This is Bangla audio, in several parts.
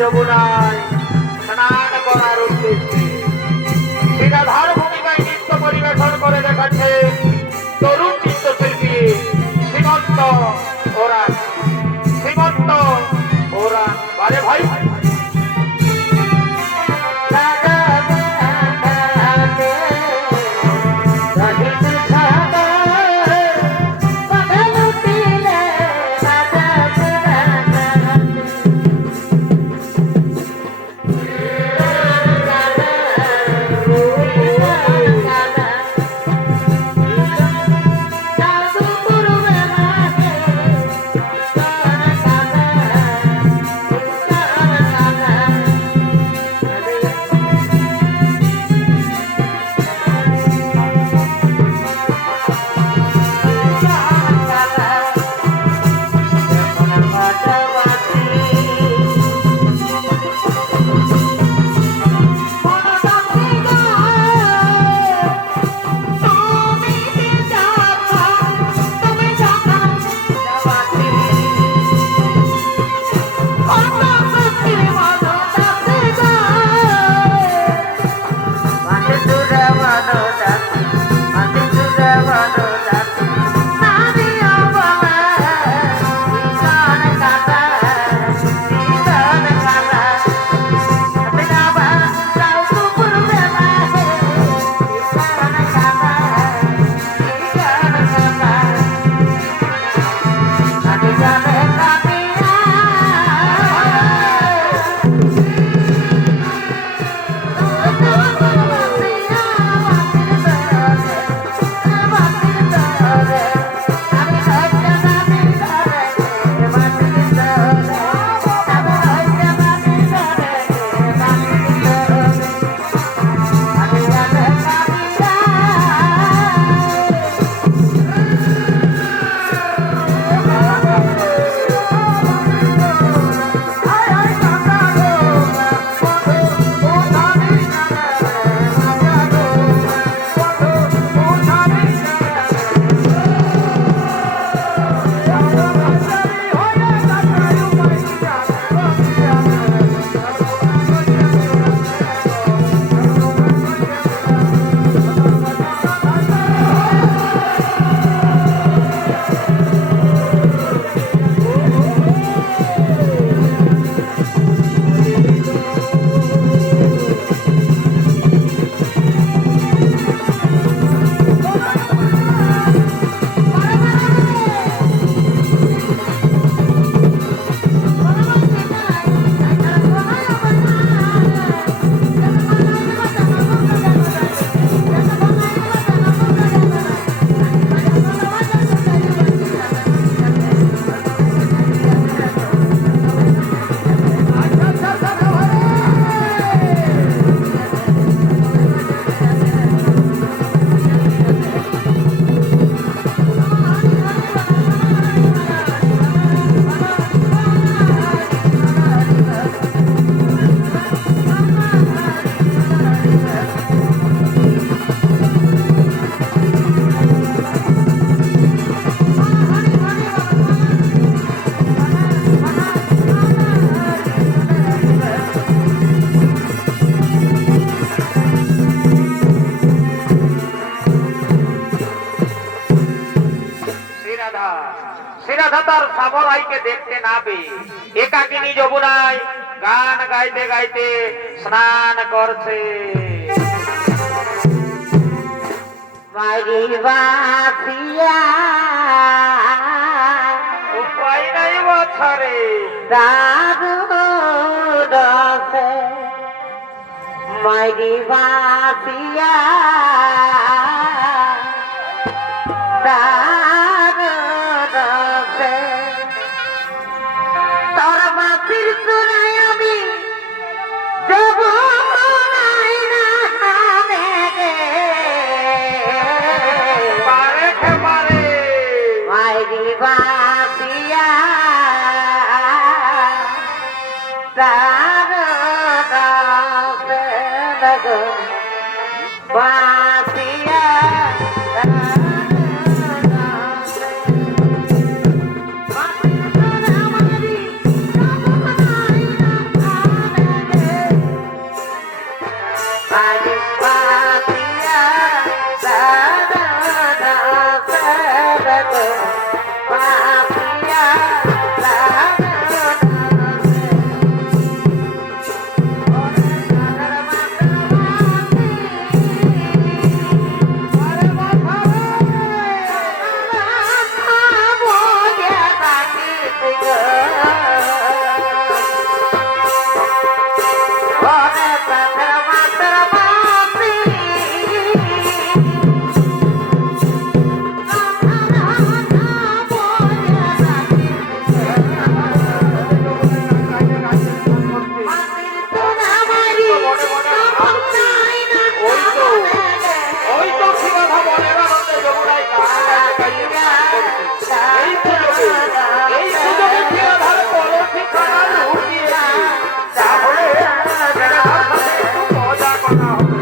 যমুনায় স্নান করার উদ্দেশ্যে শিরাধার ভূমিকায় নৃত্য পরিবেশন করে দেখাচ্ছে তরুণ নৃত্যশিল্পী সীমন্ত ওরান। সীমন্ত ওরান বারে ভাই তার সামরাইকে দেখতে না পেয়ে একাকিনী যমুনায় গান গাইতে গাইতে স্নান করছে। মাইরি বাসিয়া ছরে দারুদে মাইরি বাসিয়া দারুদে তোর বাসির সুরাই আমি যাব নাই না গে পারে খে পারে মাইরি বাসিয়া দারুদে লগো বাসিয়া ওই তো শিরাধা মনের আনন্দে যমুনায় গান গাইতে গাইতে স্নান করছে। এই সুযোগে শিরাধার কলসিখানা লুকিয়ে তাহলে শিরাধার সাথে একটু মজা করা হবে।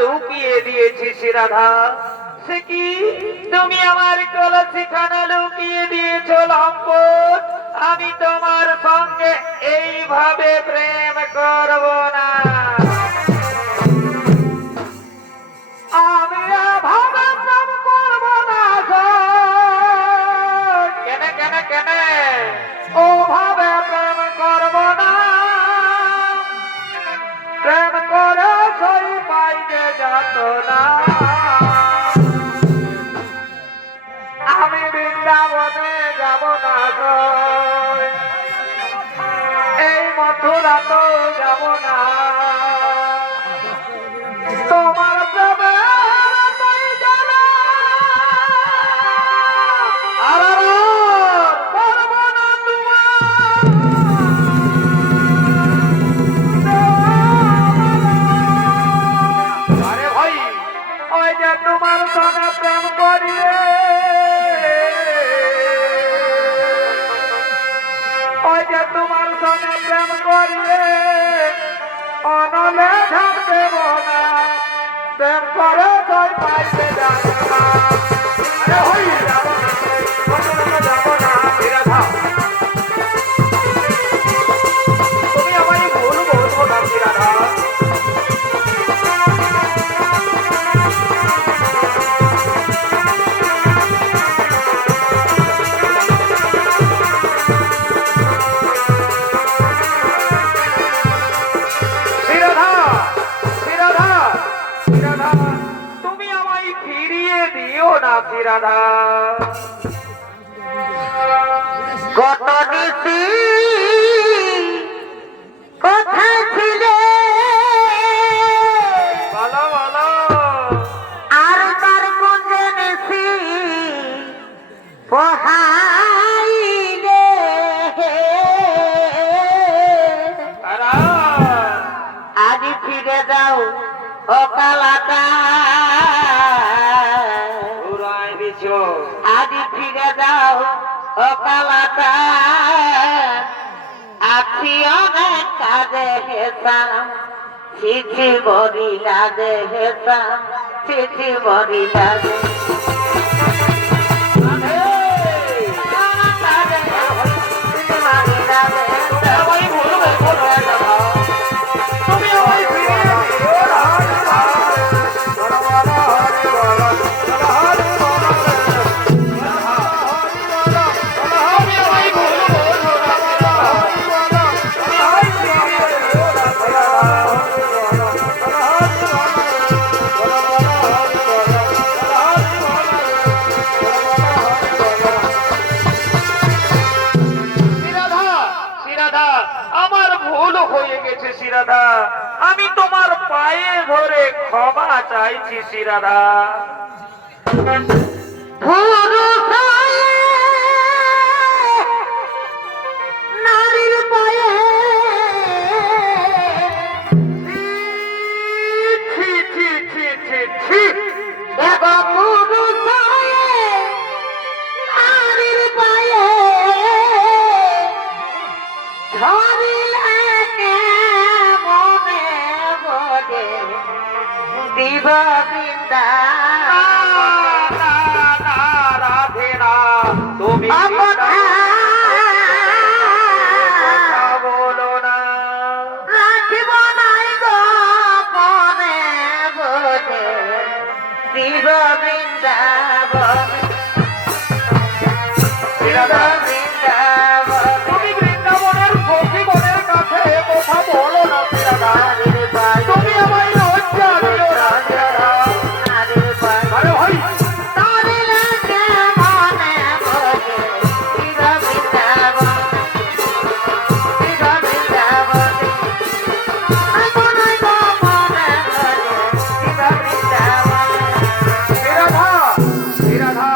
লুকিয়ে দিয়েছি শিরাধা, সে কি তুমি আমার কলসিখানা লুকিয়ে দিয়েছো লম্পট? আমি তোমার সঙ্গে এইভাবে প্রেম করব ছাড়া তো যাব না তোমার প্রেমে তুই জানা আর করব না তোমার আরে ভাই ওই যে তোমার সঙ্গে প্রেম করিয়ে ওই যে তোমার সঙ্গে প্রেম করিয়ে অনলে ধান দেব না প্রেম করে তোর পাইতে যাবে না আরে হই যাব না অনলে যাব না ফিরে থাক তুমি আমায় ভুল বলবো না রাধা তুমি আমায় ফিরিয়ে দিও না রাধা কত নিশি কোথায় ছিলে বলো বলো আর তার গুঞ্জে নিশি পোহাইলে আজ ফিরে যাও ও কালাটা ঘুরাই দিছ আজ ফিরে যাও ও কালাটা আছি অনেক কাজে হেসাম চিঠি বড়ি লাগে হেসাম চিঠি বড়ি লাগে আমায় ভুল বলবো না রাধা তুমি আমায় ফিরিয়ে দিও না রাধা বলো বলো হরি বলো হরি বলো তুমি আমায় ভুল বলবো না রাধা হরি বলো তুমি আমায় ফিরিয়ে দিও না রাধা হরি বলো হরি বলো রাধা আমার ভুল হয়ে গেছে রাধা আমি তোমার পায়ে ধরে ক্ষমা চাইছি রাধা নারীর পায়ে ছি ছি ছি ছি ছি দেখো পুরুষ হয়ে নারীর পায়ে ধরিলে মনে বলে দিব বৃন্দা না, না, রাধে না তুমি অপথা কথা বলো না রাখিব নাই গো মনে বলে দিব বৃন্দাবন রাধা, বৃন্দাবন তুমি বৃন্দাবনের সখীগণের কাছে এ কথা বলো না রাধা তুমি আমায় লজ্জা দিও না রাধা আরে ভাই রাধা রাধা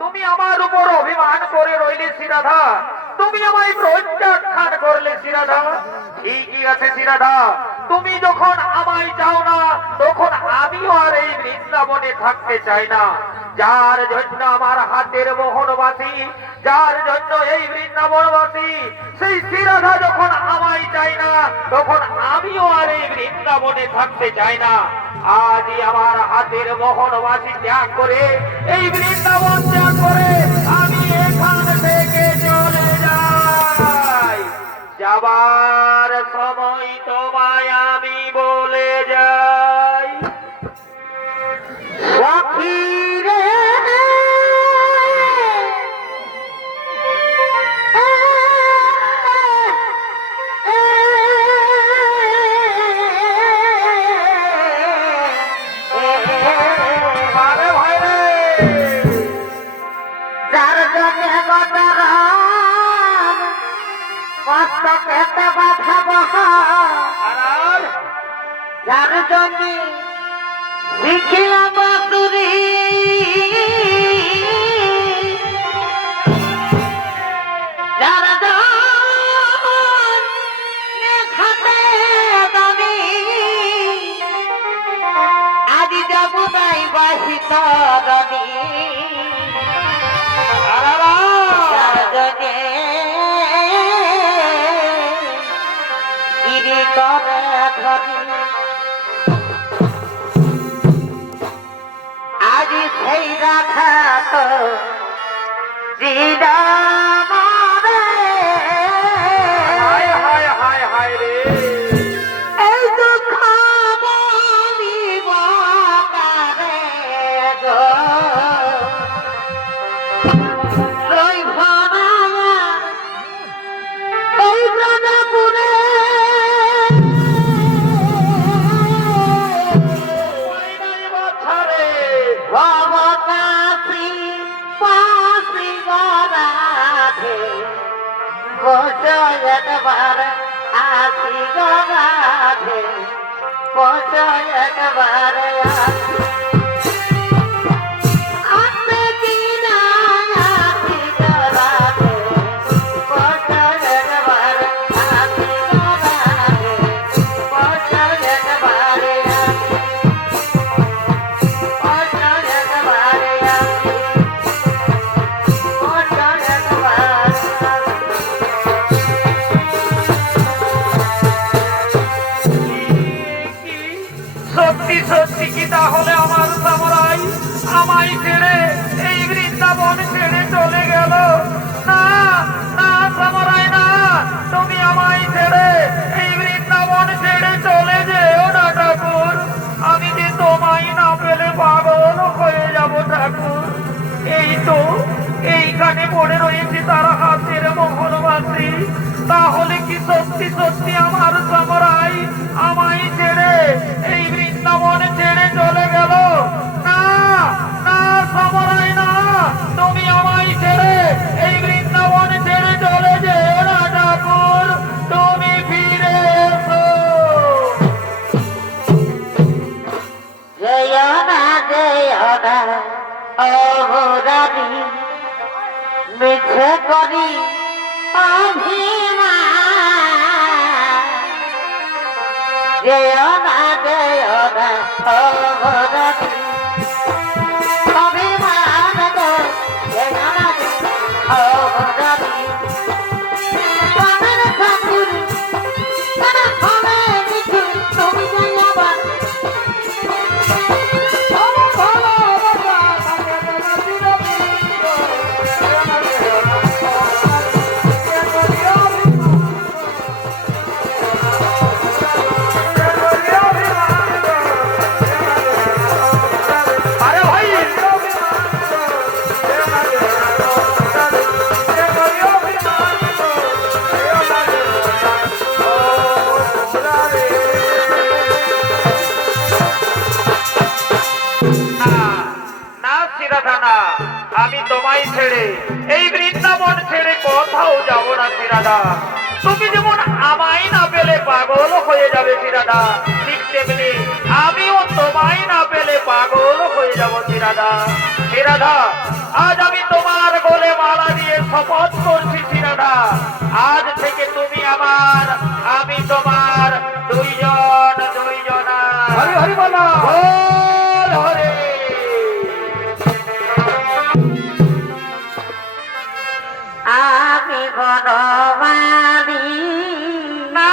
তুমি আমার উপর অভিমান করে রইলে রাধা তুমি আমায় প্রত্যাখ্যান করলে রাধা ঠিকই আছে রাধা তুমি যখন আমায় চাও না তখন আমিও আর এই বৃন্দাবনে থাকতে চাই না যার জন্য আমার হাতের মোহনবাসী যার জন্য এই বৃন্দাবনবাসী সেই শ্রীরাধা যখন আমায় চাই না তখন আমিও আর এই বৃন্দাবনে থাকতে চাই না আজই আমার হাতের মোহনবাসী ত্যাগ করে এই বৃন্দাবন ত্যাগ করে আমি এখান থেকে চলে যাই যাবার সময় তোমায় আমি বলে যাই আরে ভাই রে যার জন্য কত রাম কষ্ট কেটে বাধা বহা যার জন্য শিখিলাম বাঁশুরি যার খাতে দামি আজি যাব নাই বাসিত রনি যার জন্যে গিরি করে ধরি আজি সেই রাখা তো হায় হায় হায় হায় রে এই দুঃখ বলিব কারে গো রইব না এই ব্রজপুরে বছরে ভবকাশী পাশি গরাধে বছর একবার আসি গরাধে বছর একবার আসে কিনা আসি গরাধে বছর একবার আসি গরাধে বছর একবার সত্যি সত্যি কি তাহলে আমার সামরাই আমায় ছেড়ে এই বৃন্দাবন ছেড়ে চলে গেল? না না সামরাই না, তুমি আমায় ছেড়ে এই বৃন্দাবন ছেড়ে চলে যেও না ঠাকুর। আমি যে তোমায় না পেলে পাগল হয়ে যাব ঠাকুর। এই তো এইখানে পড়ে রয়েছে তার হাতের মোহনবাসী। তাহলে কি সত্যি সত্যি আমার সামরাই আমায় ছেড়ে এই বৃন্দাবন ছেড়ে চলে গেল? না না সামরাই না, তুমি আমায় ছেড়ে এই বৃন্দাবন ছেড়ে চলে যেও না ঠাকুর, তুমি ফিরে এসো। জয় না অহরারি মিছে করি অভিমান জয় না অহরারি অভিমান গো জয় না অহরারি প্রাণের ঠাকুর তারা হবে নিখুঁত তুমি জয়াবান আরে ভাই না শিরাধা না, আমি তোমায় ছেড়ে এই বৃন্দাবন ছেড়ে কোথাও যাব না শিরাধা। তুমি যেমন আমায় না পেলে পাগল হয়ে যাবে শিরাধা, ঠিক তেমনি আমিও তোমায় না পেলে পাগল হয়ে যাব শিরাধা। শিরাধা আজ আমি তোমার গলে মালা দিয়ে শপথ করছি শিরাধা, আজ থেকে তুমি আমার আমি তোমার দুইজন দুইজনা। হরি হরি বলা বল হরে। আমি বনমালী না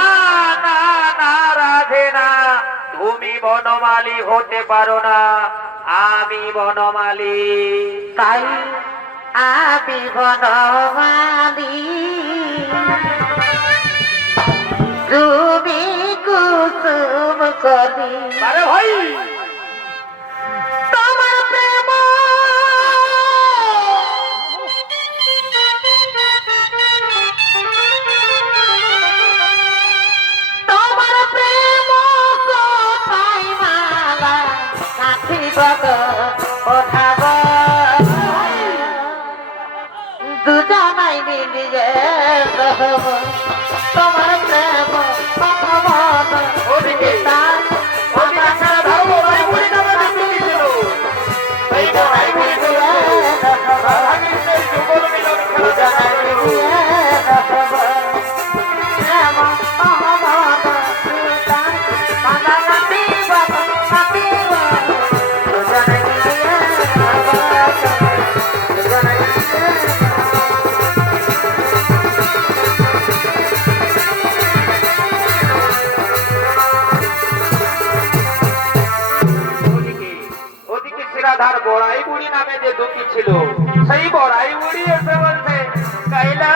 না না রাধে না, তুমি বনমালী হতে পারো না, আমি বনমালী। তাই আমি বনমালী তুমি কুসুম করি আরে ভাই তোমার প্রেম তোমার প্রেম কোথায় মালা নাচিব ওঠাব দুজনাই মিলিয়ে রহব তোমার প্রেম কথা ওদিকে। বড়াই বুড়ি নামে যে দুটি ছিল সেই বড়াই বুড়ি এসে বলছে কাইলা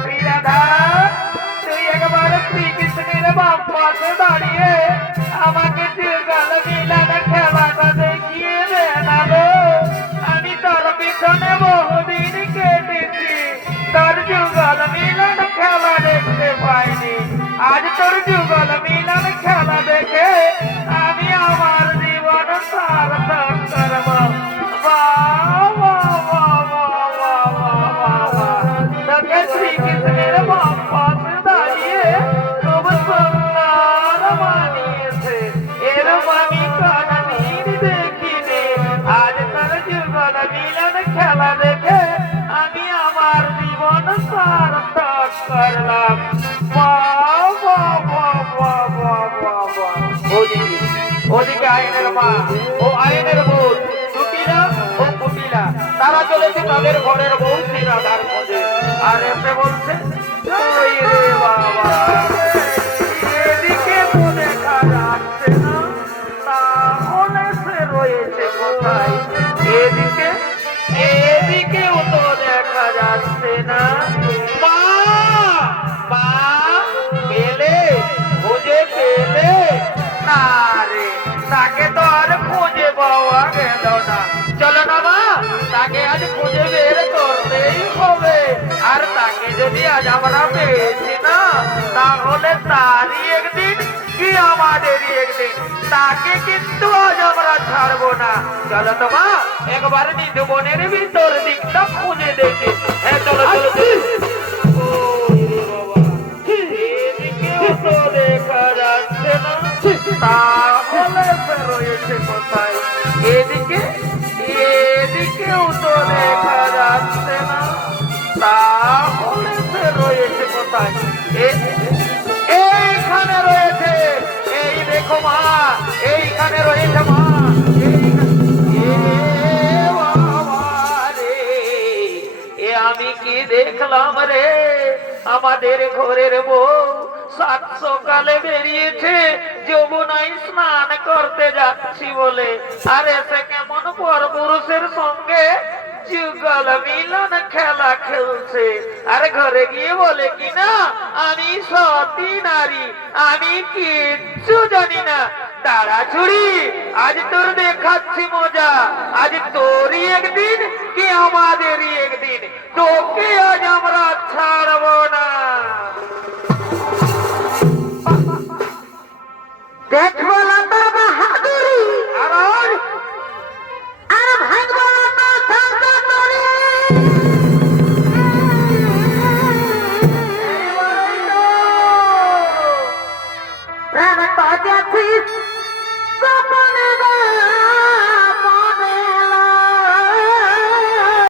শ্রী রাধা তুই একবার শ্রীকৃষ্ণের বাম পাশে দাঁড়িয়ে আমাকে যুগল মিলন খেলাটা দেখিয়ে দে না গো। আমি তোর পিছনে বহুদিন কেটেছি, তোর যুগল মিলন খেলা দেখতে পাইনি। আজ তোর যুগল মিলন খেলা দেখে আমি আমার জীবন সার্থক করব। বাহ, বাহ, বাহ, বাহ, বাহ, বাহ, বাহ, বাহ। তোকে শ্রীকৃষ্ণের বাম পাশে দাঁড়িয়ে খুব সুন্দর মানিয়েছে, এরম আমি কোনদিন দেখিনি। আজ তোর যুগল মিলন খেলা দেখে আমি আমার জীবন সার্থক করলাম। বাহ, বাহ, বাহ, বাহ, বাহ, বাহ, বাহ। ওদিকে আইনের মা ও আইনের বউ কুটিলা ও কুটিলা তারা চলেছে তাদের ঘরের বউ শ্রী রাধার খোঁজে। আর এসে বলছে ওই রে বাবা, এদিকে তো দেখা যাচ্ছে না, তাহলে সে রয়েছে কোথায়? এদিকে এদিকেও তো দেখা যাচ্ছে না। মা, মা পেলে, খুঁজে পেলে? না রে, তাকে তো আর খুঁজে পাওয়া গেল না। চলো না মা, তাকে আজ খুঁজে বের করতেই হবে। আর তাকে যদি আজ আমরা পেয়েছি না, তাহলে তারই একদিন কি আমাদেরই একদিন, তাকে কিন্তু আজ আমরা ছাড়বো না। চলো তো মা, একবার নিজ বনের ভিতর দিকটা খুঁজে দেখি। হ্যাঁ চলো চলো চলো। এদিকেও তো দেখা যাচ্ছে না, তাহলে সে রয়েছে কোথায়? এদিকে এদিকেও তো দেখা যাচ্ছে না, তাহলে সে রয়েছে কোথায়? এইখানে রয়েছে, এই দেখো মা, এইখানে রয়েছে মা। এ আমি কি দেখলাম রে, আমাদের ঘরের বউ সাত সকালে বেরিয়েছে যমুনায় স্নান করতে যাচ্ছি বলে, আর এসে কেমন পরপুরুষের সঙ্গে যুগল মিলন খেলা খেলছে। আর ঘরে গিয়ে বলে কিনা আমি সতী নারী, আমি কিচ্ছু জানি না। তারা ছুরি, আজ তোর দেখাচ্ছি মজা। আজ তোরই একদিন কি আমাদেরই একদিন, তোকে আজ আমরা ছাড়ব না। দেখবো না তোর বাহাদুরি, আর আর ভাঙবো না তোর চাদরি। প্রাণ পাচ্ছিস গোপনে